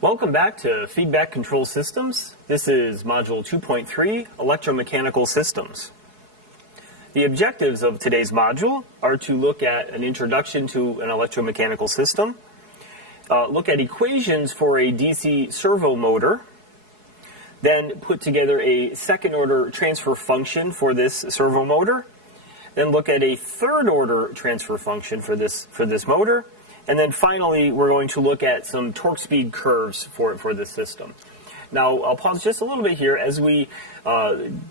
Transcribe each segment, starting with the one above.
Welcome back to Feedback Control Systems. This is Module 2.3, Electromechanical Systems. The objectives of today's module are to look at an introduction to an electromechanical system, look at equations for a DC servo motor, then put together a second-order transfer function for this servo motor, then look at a third-order transfer function for this motor, and then finally, we're going to look at some torque speed curves for this system. Now, I'll pause just a little bit here as we,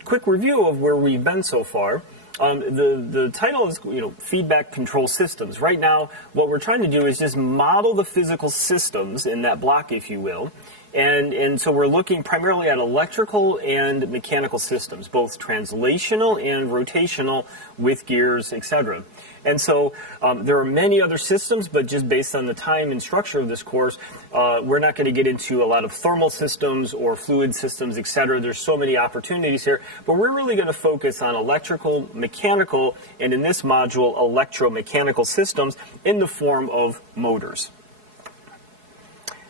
quick review of where we've been so far. The title is, Feedback Control Systems. Right now, what we're trying to do is just model the physical systems in that block, if you will. And so we're looking primarily at electrical and mechanical systems, both translational and rotational with gears, etc. And so there are many other systems, but just based on the time and structure of this course, we're not going to get into a lot of thermal systems or fluid systems, etc. There's so many opportunities here, but we're really going to focus on electrical, mechanical, and in this module, electromechanical systems in the form of motors.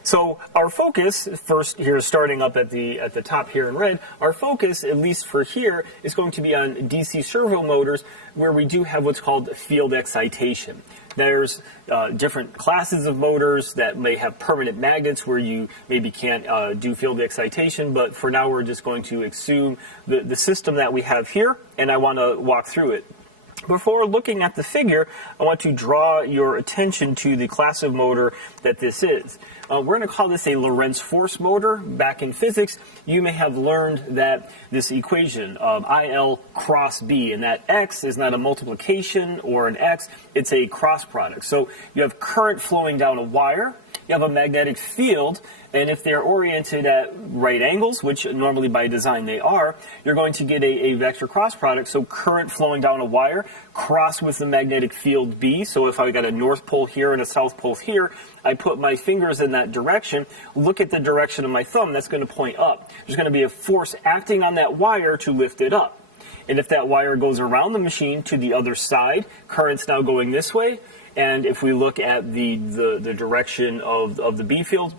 So our focus, first here starting up at the top here in red, our focus, at least for here, is going to be on DC servo motors where we do have what's called field excitation. There's different classes of motors that may have permanent magnets where you maybe can't do field excitation, but for now we're just going to assume the system that we have here, and I want to walk through it. Before looking at the figure, I want to draw your attention to the class of motor that this is. We're going to call this a Lorentz force motor. Back in physics, you may have learned that this equation of IL cross B, and that X is not a multiplication or an X, it's a cross product. So you have current flowing down a wire, you have a magnetic field, and if they're oriented at right angles, which normally by design they are, you're going to get a vector cross product. So current flowing down a wire cross with the magnetic field B. So if I got a north pole here and a south pole here, I put my fingers in that direction, look at the direction of my thumb, that's going to point up. There's going to be a force acting on that wire to lift it up. And if that wire goes around the machine to the other side, current's now going this way. And if we look at the direction of the B field,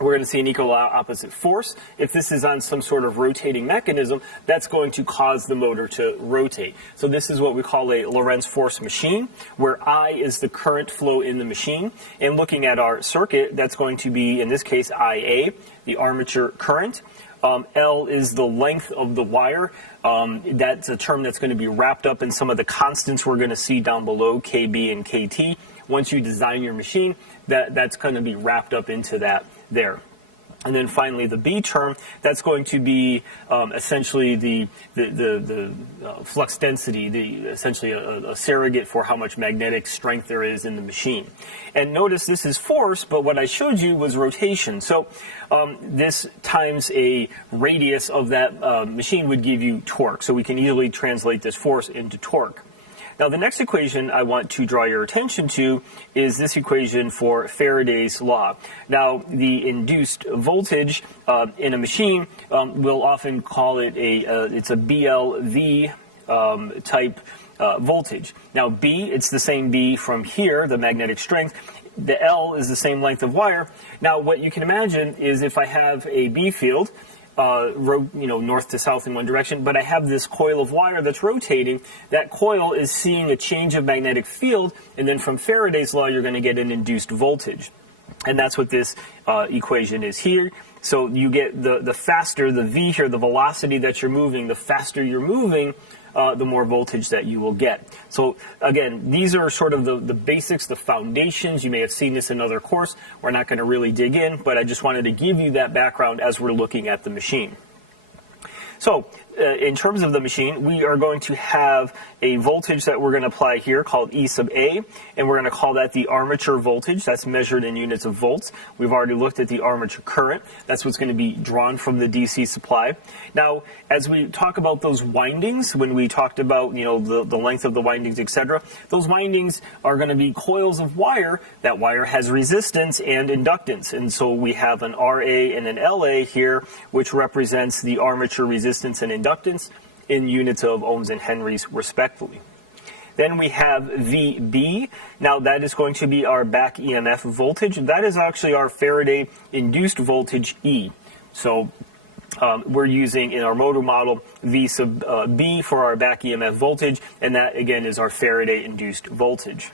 we're going to see an equal opposite force. If this is on some sort of rotating mechanism, that's going to cause the motor to rotate. So this is what we call a Lorentz force machine, where I is the current flow in the machine. And looking at our circuit, that's going to be, in this case, IA, the armature current. L is the length of the wire. That's a term that's going to be wrapped up in some of the constants we're going to see down below, KB and KT. Once you design your machine, that's going to be wrapped up into that there. And then finally, the B term, that's going to be essentially the flux density, essentially a surrogate for how much magnetic strength there is in the machine. And notice this is force, but what I showed you was rotation. So this times a radius of that machine would give you torque. So we can easily translate this force into torque. Now, the next equation I want to draw your attention to is this equation for Faraday's law. Now, the induced voltage in a machine, we'll often call it it's a BLV type voltage. Now, B, it's the same B from here, the magnetic strength. The L is the same length of wire. Now, what you can imagine is if I have a B field, north to south in one direction, but I have this coil of wire that's rotating. That coil is seeing a change of magnetic field, and then from Faraday's law, you're going to get an induced voltage. And that's what this equation is here. So you get the faster, the V here, the velocity that you're moving, the faster you're moving, the more voltage that you will get. So again, these are sort of the basics, the foundations. You may have seen this in another course. We're not going to really dig in, but I just wanted to give you that background as we're looking at the machine. So in terms of the machine, we are going to have a voltage that we're going to apply here called E sub A, and we're going to call that the armature voltage. That's measured in units of volts. We've already looked at the armature current. That's what's going to be drawn from the DC supply. Now, as we talk about those windings, when we talked about the length of the windings, etc., those windings are going to be coils of wire. That wire has resistance and inductance, and so we have an RA and an LA here, which represents the armature resistance and inductance in units of ohms and henries, respectively. Then we have VB. Now that is going to be our back EMF voltage. That is actually our Faraday induced voltage E. So we're using in our motor model V sub B for our back EMF voltage, and that again is our Faraday induced voltage.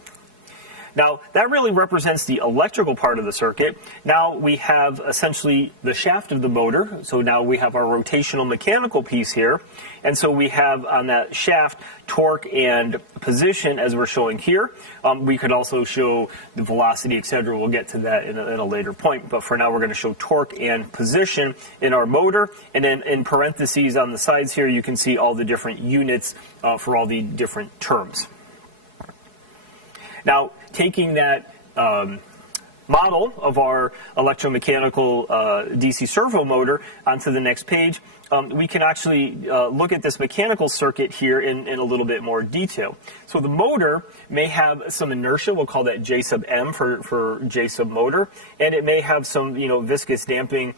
Now, that really represents the electrical part of the circuit. Now we have essentially the shaft of the motor. So now we have our rotational mechanical piece here. And so we have on that shaft torque and position as we're showing here. We could also show the velocity, etc. We'll get to that in a later point. But for now, we're going to show torque and position in our motor. And then in parentheses on the sides here, you can see all the different units for all the different terms. Now, taking that model of our electromechanical DC servo motor onto the next page, we can actually look at this mechanical circuit here in a little bit more detail. So the motor may have some inertia. We'll call that J sub M for J sub motor, and it may have some viscous damping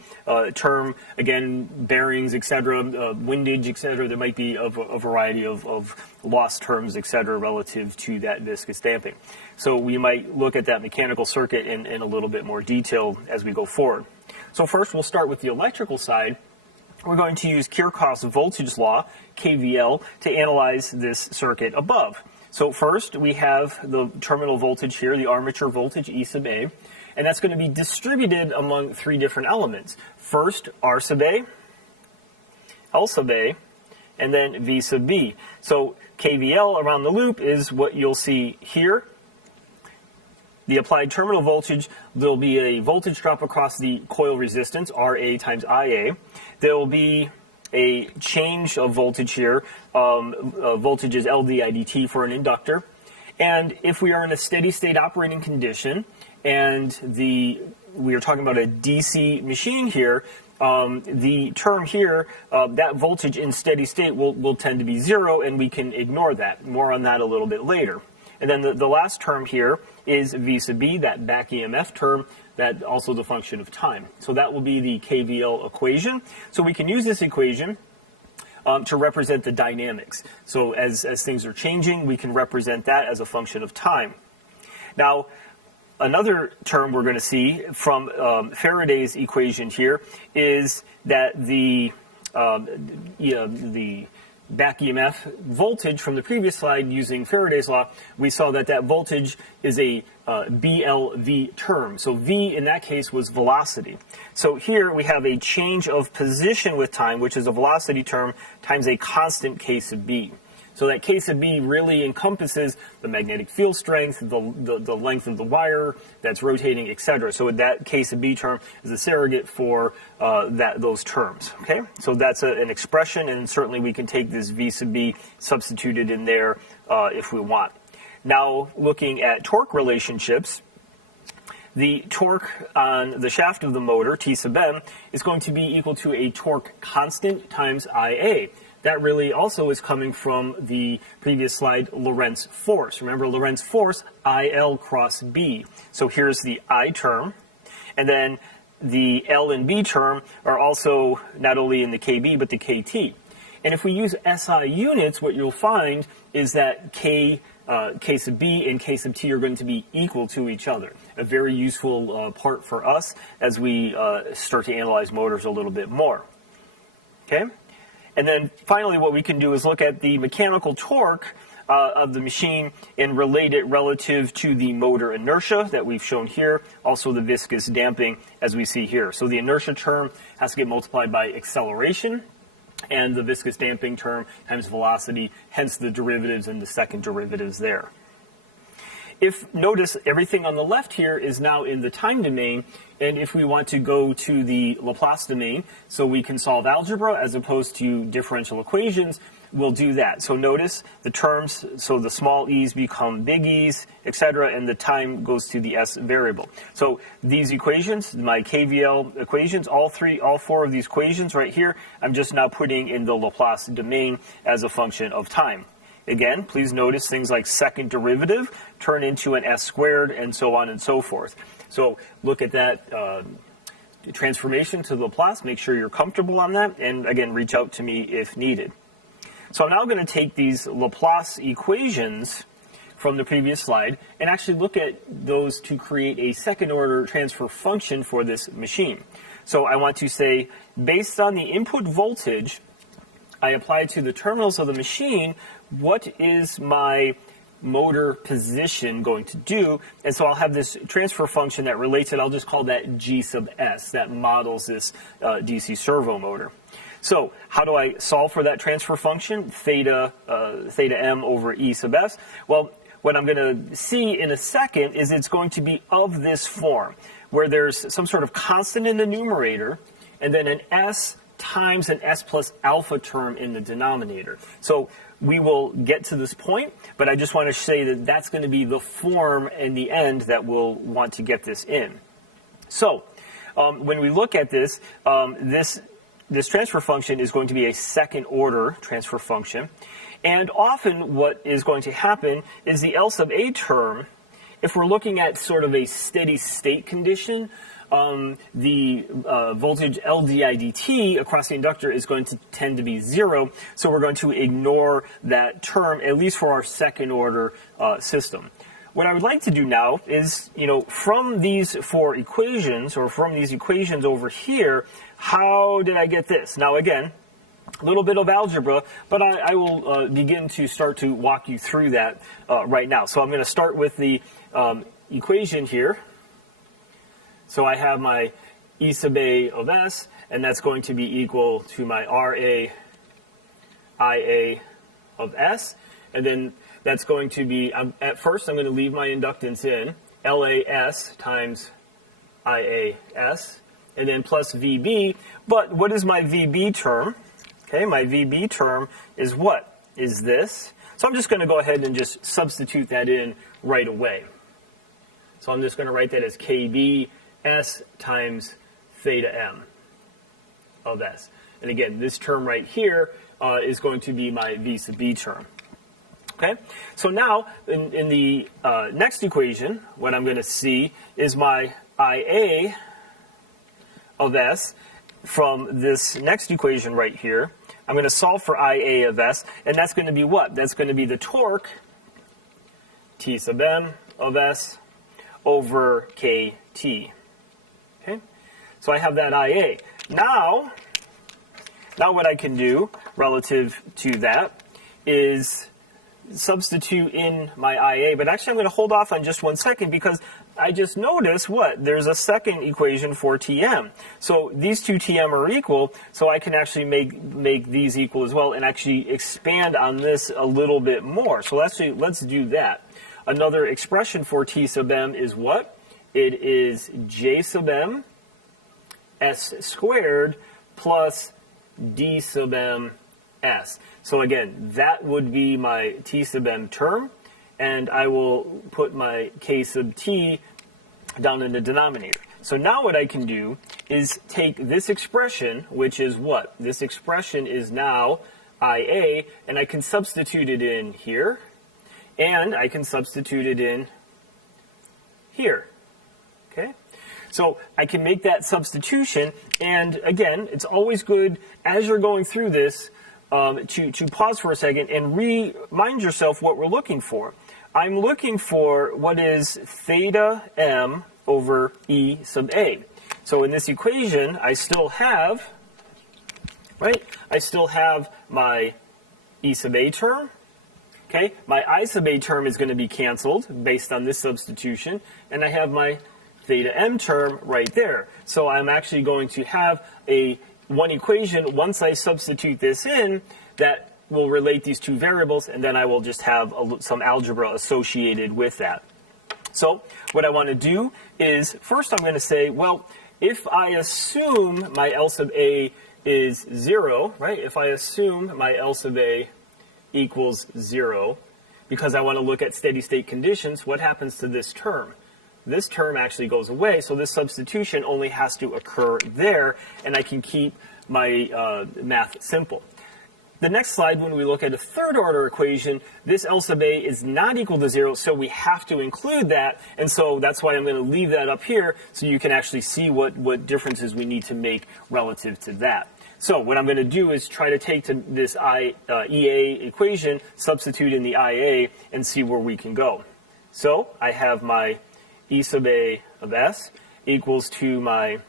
term, again bearings, etc., windage, etc. There might be a variety of loss terms, etc., relative to that viscous damping. So we might look at that mechanical circuit in a little bit more detail as we go forward. So first we'll start with the electrical side. We're going to use Kirchhoff's voltage law, KVL, to analyze this circuit above. So first we have the terminal voltage here, the armature voltage E sub A, and that's going to be distributed among three different elements. First R sub A, L sub A, and then V sub B. So KVL around the loop is what you'll see here. The applied terminal voltage, there will be a voltage drop across the coil resistance, RA times IA. There will be a change of voltage here. Voltage is LdIdt for an inductor. And if we are in a steady state operating condition, and we are talking about a DC machine here, the term here, that voltage in steady state will tend to be zero, and we can ignore that. More on that a little bit later. And then the last term here is V sub B, that back EMF term, that also the function of time. So that will be the KVL equation. So we can use this equation to represent the dynamics. So as things are changing, we can represent that as a function of time. Now, another term we're going to see from Faraday's equation here is that the back EMF voltage from the previous slide using Faraday's law, we saw that voltage is a BLV term. So V in that case was velocity. So here we have a change of position with time, which is a velocity term, times a constant K sub B. So that K sub B really encompasses the magnetic field strength, the length of the wire that's rotating, etc. So that K sub B term is a surrogate for those terms. Okay, so that's an expression, and certainly we can take this V sub B substituted in there if we want. Now, looking at torque relationships, the torque on the shaft of the motor, T sub M, is going to be equal to a torque constant times IA. That really also is coming from the previous slide, Lorentz force. Remember Lorentz force, IL cross B. So here's the I term, and then the L and B term are also not only in the KB, but the KT. And if we use SI units, what you'll find is that K sub B and K sub T are going to be equal to each other. A very useful part for us as we start to analyze motors a little bit more. Okay? And then finally what we can do is look at the mechanical torque of the machine and relate it relative to the motor inertia that we've shown here, also the viscous damping as we see here. So the inertia term has to get multiplied by acceleration, and the viscous damping term times velocity, hence the derivatives and the second derivatives there. If notice everything on the left here is now in the time domain, and if we want to go to the Laplace domain, so we can solve algebra as opposed to differential equations, we'll do that. So notice the terms, so the small e's become big e's, etc., and the time goes to the s variable. So these equations, my KVL equations, all four of these equations right here, I'm just now putting in the Laplace domain as a function of time. Again, please notice things like second derivative turn into an s squared, and so on and so forth. So look at that transformation to Laplace, make sure you're comfortable on that, and again, reach out to me if needed. So I'm now going to take these Laplace equations from the previous slide and actually look at those to create a second order transfer function for this machine. So I want to say, based on the input voltage I apply to the terminals of the machine, what is my motor position going to do? And so I'll have this transfer function that relates it. I'll just call that G sub S, that models this DC servo motor. So how do I solve for that transfer function, theta M over E sub S? Well, what I'm going to see in a second is it's going to be of this form, where there's some sort of constant in the numerator, and then an S times an S plus alpha term in the denominator. So we will get to this point, but I just want to say that that's going to be the form in the end that we'll want to get this in. So when we look at this, this transfer function is going to be a second order transfer function. And often what is going to happen is the L sub A term, if we're looking at sort of a steady state condition, the voltage L di dt across the inductor is going to tend to be 0, so we're going to ignore that term, at least for our second order system. What I would like to do now is, from these four equations, or from these equations over here, how did I get this? Now again, a little bit of algebra, but I will begin to start to walk you through that right now. So I'm going to start with the equation here. So I have my E sub A of S, and that's going to be equal to my RA IA of S. And then that's going to be, at first I'm going to leave my inductance in, LAS times IAS, and then plus VB. But what is my VB term? Okay, my VB term is what? Is this. So I'm just going to go ahead and just substitute that in right away. So I'm just going to write that as KB S times theta M of S. And again, this term right here is going to be my V sub B term. Okay, so now in the next equation, what I'm going to see is my IA of S from this next equation right here. I'm going to solve for IA of S, and that's going to be what? That's going to be the torque, T sub M of S, over KT. Okay, so I have that IA. Now what I can do relative to that is substitute in my IA, but actually I'm going to hold off on just 1 second because I just noticed what? There's a second equation for Tm. So these two Tm are equal, so I can actually make these equal as well and actually expand on this a little bit more. So let's do that. Another expression for T sub M is what? It is J sub M S squared plus D sub M S. So again, that would be my T sub M term, and I will put my K sub T down in the denominator. So now what I can do is take this expression, which is what? This expression is now IA, and I can substitute it in here, and I can substitute it in here. Okay? So I can make that substitution, and again, it's always good as you're going through this to pause for a second and remind yourself what we're looking for. I'm looking for what is theta M over E sub A. So in this equation, I still have, right? I still have my E sub A term. Okay, my I sub A term is going to be canceled based on this substitution, and I have my theta M term right there. So I'm actually going to have one equation, once I substitute this in, that will relate these two variables, and then I will just have some algebra associated with that. So what I want to do is, first I'm going to say, well, if I assume my L sub A is 0, right? If I assume my L sub A equals 0, because I want to look at steady state conditions, what happens to this term? This term actually goes away, so this substitution only has to occur there, and I can keep my math simple. The next slide, when we look at a third order equation, this L sub A is not equal to 0, so we have to include that, and so that's why I'm going to leave that up here so you can actually see what differences we need to make relative to that. So what I'm going to do is try to take to this EA equation, substitute in the IA, and see where we can go. So I have my E sub A of S equals to my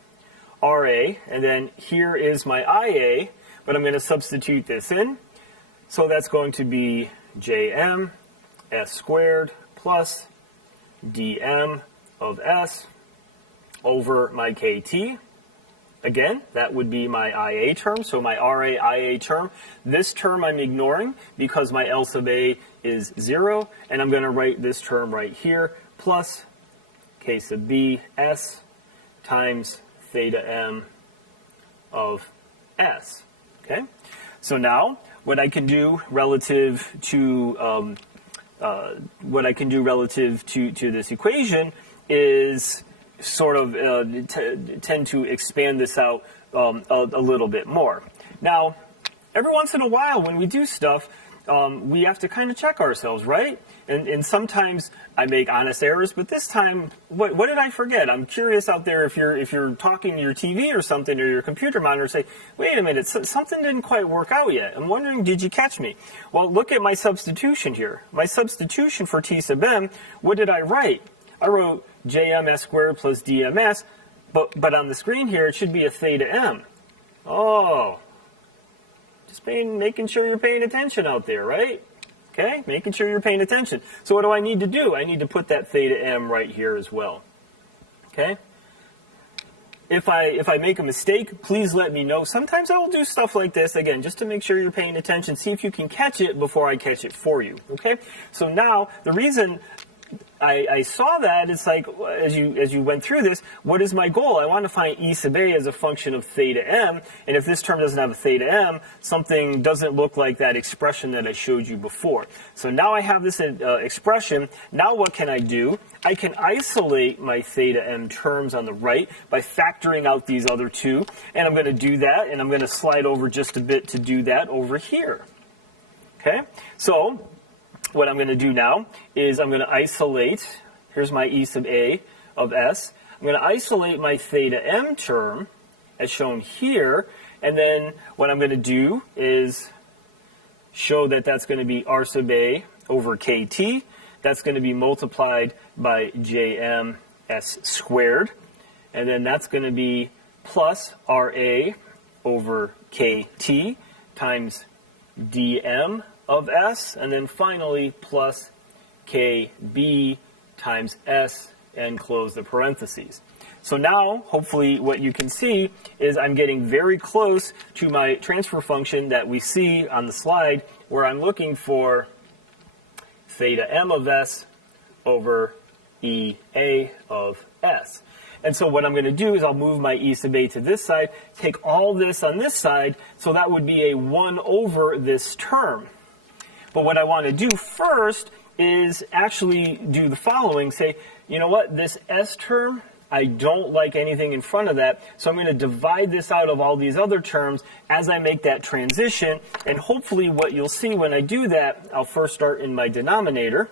RA, and then here is my IA, but I'm going to substitute this in. So that's going to be JM S squared plus DM of S over my KT. Again, that would be my IA term, so my RA IA term. This term I'm ignoring because my L sub A is 0, and I'm going to write this term right here, plus K sub B S times theta M of S. Okay? So now, what I can do relative to this equation is sort of tend to expand this out a little bit more. Now, every once in a while when we do stuff, we have to kind of check ourselves, right? And sometimes I make honest errors, but this time, what did I forget? I'm curious out there if you're talking to your TV or something or your computer monitor, say, wait a minute, something didn't quite work out yet. I'm wondering, did you catch me? Well, look at my substitution here. My substitution for T sub M, what did I write? I wrote JMS squared plus DMS, but on the screen here, it should be a theta M. Oh, just making sure you're paying attention out there, right? Okay, making sure you're paying attention. So what do I need to do? I need to put that theta M right here as well. Okay? If I make a mistake, please let me know. Sometimes I will do stuff like this, again, just to make sure you're paying attention. See if you can catch it before I catch it for you. Okay? So now, the reason I saw that, it's like, as you went through this, what is my goal? I want to find E sub A as a function of theta M, and if this term doesn't have a theta M, something doesn't look like that expression that I showed you before. So now I have this expression. Now what can I do? I can isolate my theta M terms on the right by factoring out these other two, and I'm going to do that, and I'm going to slide over just a bit to do that over here. Okay? So what I'm going to do now is I'm going to isolate, here's my E sub A of S. I'm going to isolate my theta M term, as shown here, and then what I'm going to do is show that that's going to be R sub A over KT. That's going to be multiplied by JM S squared, and then that's going to be plus RA over KT times DM of S, and then finally plus KB times S, and close the parentheses. So now, hopefully what you can see is I'm getting very close to my transfer function that we see on the slide, where I'm looking for theta M of S over EA of S. And so what I'm going to do is I'll move my E sub A to this side, take all this on this side, so that would be a 1 over this term. But what I want to do first is actually do the following. Say, you know what, this S term, I don't like anything in front of that, so I'm going to divide this out of all these other terms as I make that transition. And hopefully what you'll see when I do that, I'll first start in my denominator.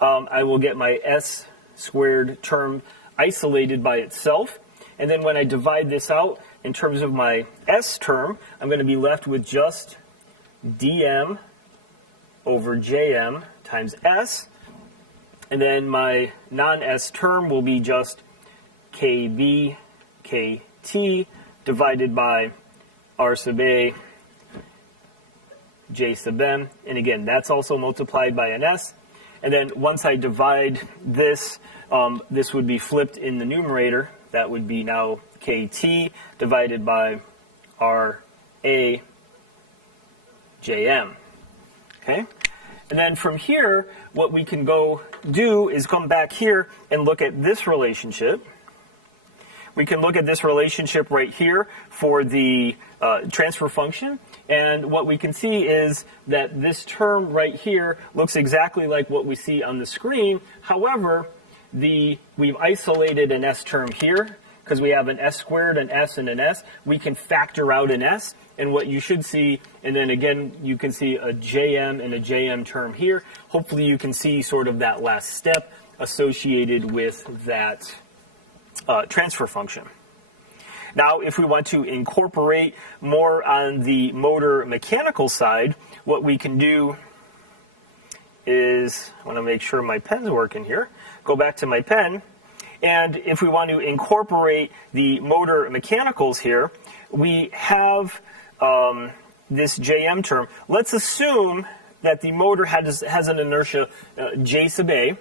I will get my S squared term isolated by itself. And then when I divide this out in terms of my S term, I'm going to be left with just DM over JM times S, and then my non-S term will be just KB KT divided by R sub A J sub M, and again that's also multiplied by an S. And then once I divide this, this would be flipped in the numerator. That would be now KT divided by RA JM. Okay? And then from here, what we can go do is come back here and look at this relationship. We can look at this relationship right here for the transfer function. And what we can see is that this term right here looks exactly like what we see on the screen. However, we've isolated an S term here because we have an S squared, an S, and an S. We can factor out an S. And what you should see, and then again, you can see a JM and a JM term here. Hopefully you can see sort of that last step associated with that transfer function. Now, if we want to incorporate more on the motor mechanical side, what we can do is, I want to make sure my pen's working here, go back to my pen, and if we want to incorporate the motor mechanicals here, we have this JM term. Let's assume that the motor has an inertia J sub A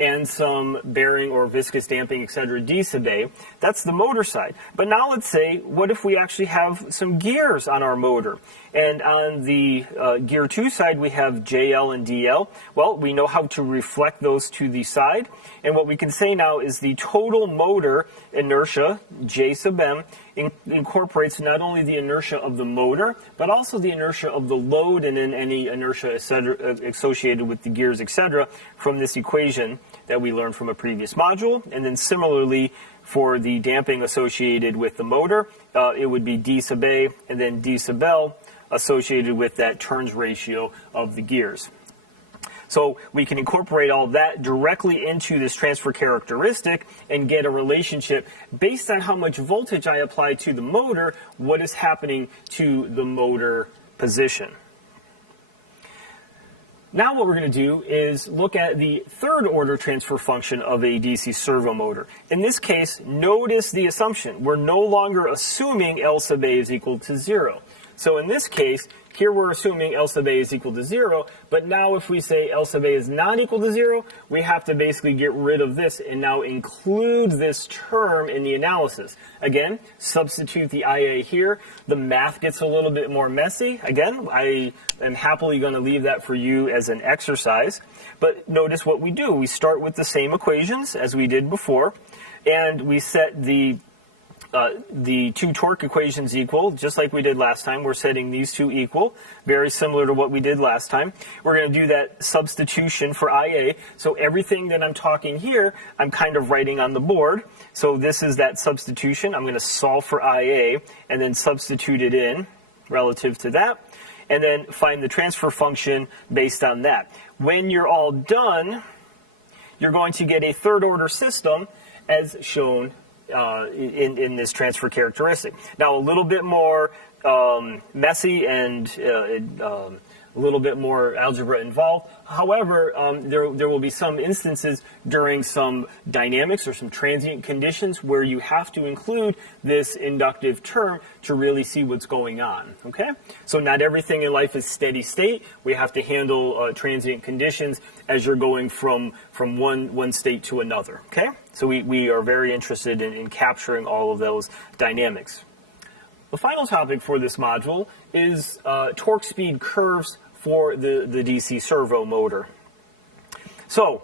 and some bearing or viscous damping, etc., D sub A. That's the motor side. But now let's say, what if we actually have some gears on our motor? And on the gear 2 side, we have JL and DL. Well, we know how to reflect those to the side. And what we can say now is the total motor inertia, J sub M, incorporates not only the inertia of the motor, but also the inertia of the load and then any inertia associated with the gears, etc., from this equation that we learned from a previous module. And then similarly, for the damping associated with the motor, it would be D sub A and then D sub L associated with that turns ratio of the gears. So we can incorporate all that directly into this transfer characteristic and get a relationship based on how much voltage I apply to the motor, what is happening to the motor position. Now what we're going to do is look at the third order transfer function of a DC servo motor. In this case, notice the assumption. We're no longer assuming L sub A is equal to 0. So in this case, here we're assuming L sub A is equal to 0, but now if we say L sub A is not equal to 0, we have to basically get rid of this and now include this term in the analysis. Again, substitute the IA here. The math gets a little bit more messy. Again, I am happily going to leave that for you as an exercise. But notice what we do. We start with the same equations as we did before, and we set the two torque equations equal, just like we did last time. We're setting these two equal, very similar to what we did last time. We're going to do that substitution for IA. So everything that I'm talking here, I'm kind of writing on the board. So this is that substitution. I'm going to solve for IA and then substitute it in relative to that, and then find the transfer function based on that. When you're all done, you're going to get a third order system as shown in this transfer characteristic. Now, a little bit more messy and a little bit more algebra involved. However, there will be some instances during some dynamics or some transient conditions where you have to include this inductive term to really see what's going on. Okay? So not everything in life is steady state. We have to handle transient conditions as you're going from one state to another. Okay? So we are very interested in capturing all of those dynamics. The final topic for this module is torque speed curves for the DC servo motor. So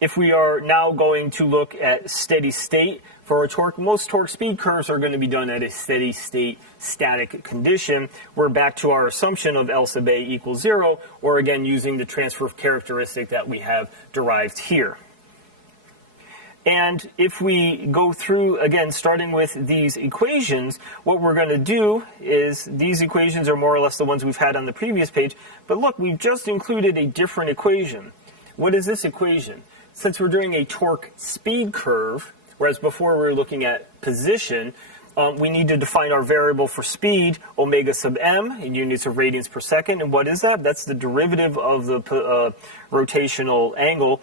if we are now going to look at steady state for a torque, most torque speed curves are going to be done at a steady state static condition. We're back to our assumption of L sub A equals 0, or again using the transfer characteristic that we have derived here. And if we go through, again, starting with these equations, what we're going to do is, these equations are more or less the ones we've had on the previous page, but look, we've just included a different equation. What is this equation? Since we're doing a torque speed curve, whereas before we were looking at position, we need to define our variable for speed, omega sub m, in units of radians per second. And what is that? That's the derivative of the rotational angle.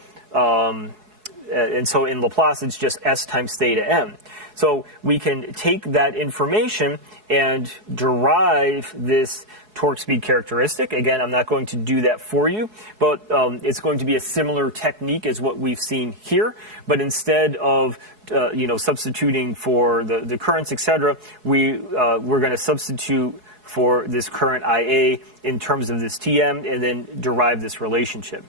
And so in Laplace, it's just s times theta m. So we can take that information and derive this torque speed characteristic. Again, I'm not going to do that for you, but it's going to be a similar technique as what we've seen here. But instead of substituting for the currents, etc., we're going to substitute for this current IA in terms of this Tm and then derive this relationship.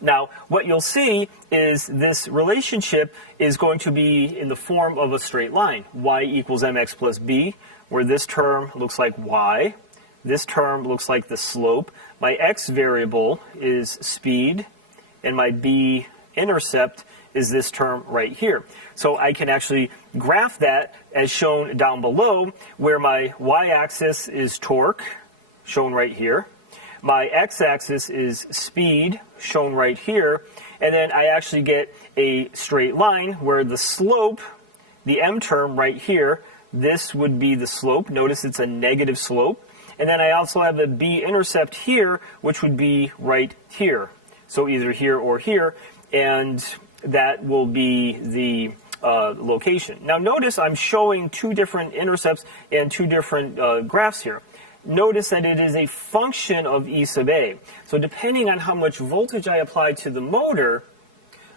Now, what you'll see is this relationship is going to be in the form of a straight line, y equals mx plus b, where this term looks like y, this term looks like the slope, my x variable is speed, and my b intercept is this term right here. So I can actually graph that as shown down below, where my y-axis is torque, shown right here. My x-axis is speed, shown right here, and then I actually get a straight line where the slope the m term right here, this would be the slope. Notice it's a negative slope. And then I also have the b-intercept here, which would be right here. So either here or here, and that will be the location. Now notice I'm showing two different intercepts and two different graphs here. Notice that it is a function of E sub A. So depending on how much voltage I apply to the motor,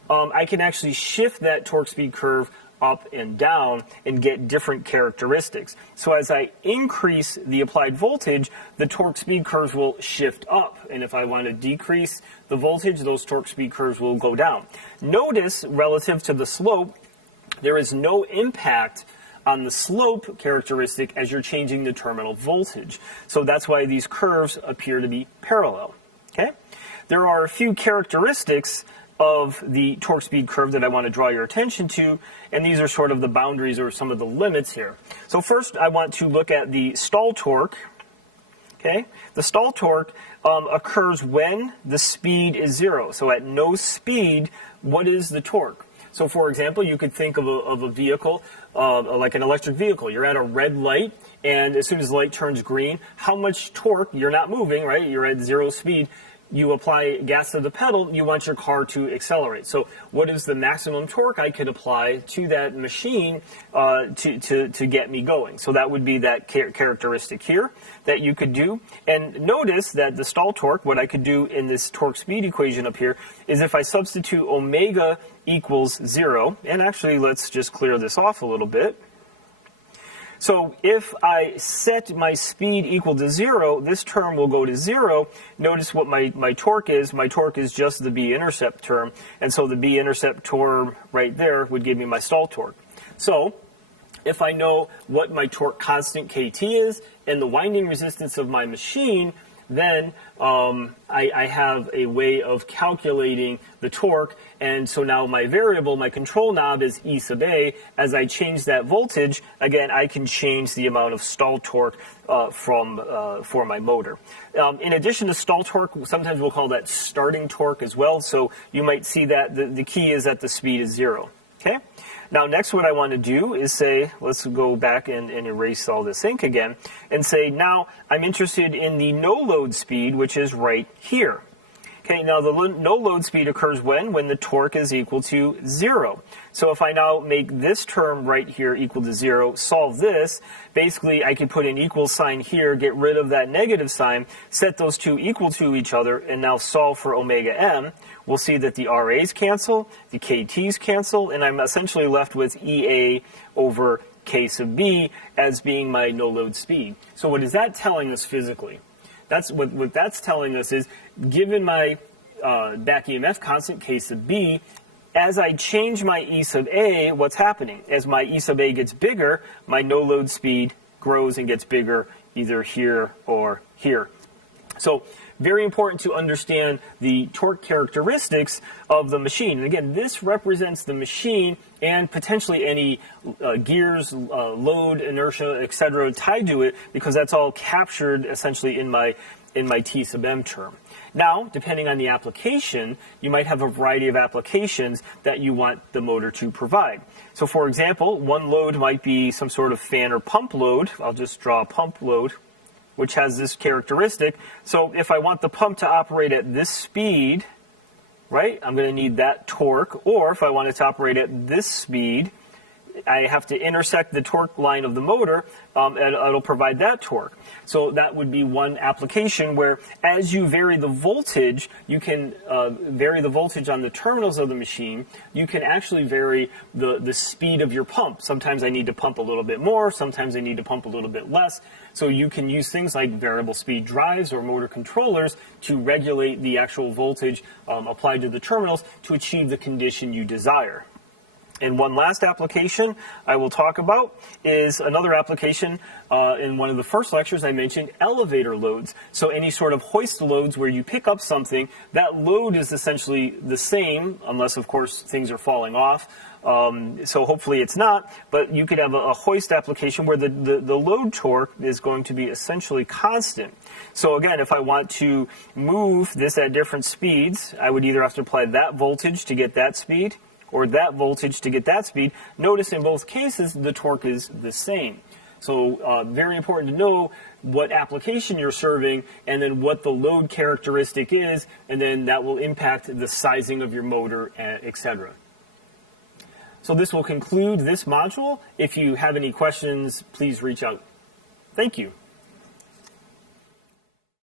I can actually shift that torque speed curve up and down and get different characteristics. So as I increase the applied voltage, the torque speed curves will shift up. And if I want to decrease the voltage, those torque speed curves will go down. Notice, relative to the slope, there is no impact on the slope characteristic as you're changing the terminal voltage. So that's why these curves appear to be parallel. Okay? There are a few characteristics of the torque speed curve that I want to draw your attention to, and these are sort of the boundaries or some of the limits here. So first I want to look at the stall torque. Okay? The stall torque occurs when the speed is 0. So at no speed, what is the torque? So for example, you could think of a vehicle, like an electric vehicle. You're at a red light, and as soon as the light turns green, how much torque, you're not moving, right? You're at 0 speed. You apply gas to the pedal, you want your car to accelerate. So what is the maximum torque I could apply to that machine to get me going? So that would be that characteristic here that you could do. And notice that the stall torque, what I could do in this torque speed equation up here, is if I substitute omega equals 0, and actually let's just clear this off a little bit. So if I set my speed equal to 0, this term will go to 0. Notice what my torque is. My torque is just the b-intercept term. And so the b-intercept term right there would give me my stall torque. So if I know what my torque constant KT is and the winding resistance of my machine, then I have a way of calculating the torque, and so now my variable, my control knob, is E sub A. As I change that voltage, again, I can change the amount of stall torque for my motor. In addition to stall torque, sometimes we'll call that starting torque as well, so you might see that the key is that the speed is 0. Okay? Now, next what I want to do is say, let's go back and erase all this ink again, and say, now I'm interested in the no-load speed, which is right here. Okay, now the no-load speed occurs when the torque is equal to 0. So if I now make this term right here equal to 0, solve this, basically I can put an equal sign here, get rid of that negative sign, set those two equal to each other, and now solve for omega m. We'll see that the RAs cancel, the KTs cancel, and I'm essentially left with EA over K sub B as being my no-load speed. So what is that telling us physically? That's what that's telling us is, given my back EMF constant, K sub B, as I change my E sub A, what's happening? As my E sub A gets bigger, my no-load speed grows and gets bigger either here or here. So very important to understand the torque characteristics of the machine. And again, this represents the machine and potentially any gears, load, inertia, etc. tied to it, because that's all captured essentially in my T sub m term. Now, depending on the application, you might have a variety of applications that you want the motor to provide. So for example, one load might be some sort of fan or pump load. I'll just draw a pump load, which has this characteristic. So if I want the pump to operate at this speed, right, I'm going to need that torque. Or if I want it to operate at this speed, I have to intersect the torque line of the motor, and it'll provide that torque. So that would be one application where, as you vary the voltage, you can vary the voltage on the terminals of the machine. You can actually vary the speed of your pump. Sometimes I need to pump a little bit more. Sometimes I need to pump a little bit less. So you can use things like variable speed drives or motor controllers to regulate the actual voltage applied to the terminals to achieve the condition you desire. And one last application I will talk about is another application in one of the first lectures I mentioned, elevator loads. So any sort of hoist loads where you pick up something, that load is essentially the same, unless of course things are falling off. So hopefully it's not, but you could have a hoist application where the load torque is going to be essentially constant. So again, if I want to move this at different speeds, I would either have to apply that voltage to get that speed, or that voltage to get that speed. Notice in both cases the torque is the same. So very important to know what application you're serving and then what the load characteristic is, and then that will impact the sizing of your motor, etc. So this will conclude this module. If you have any questions, please reach out. Thank you.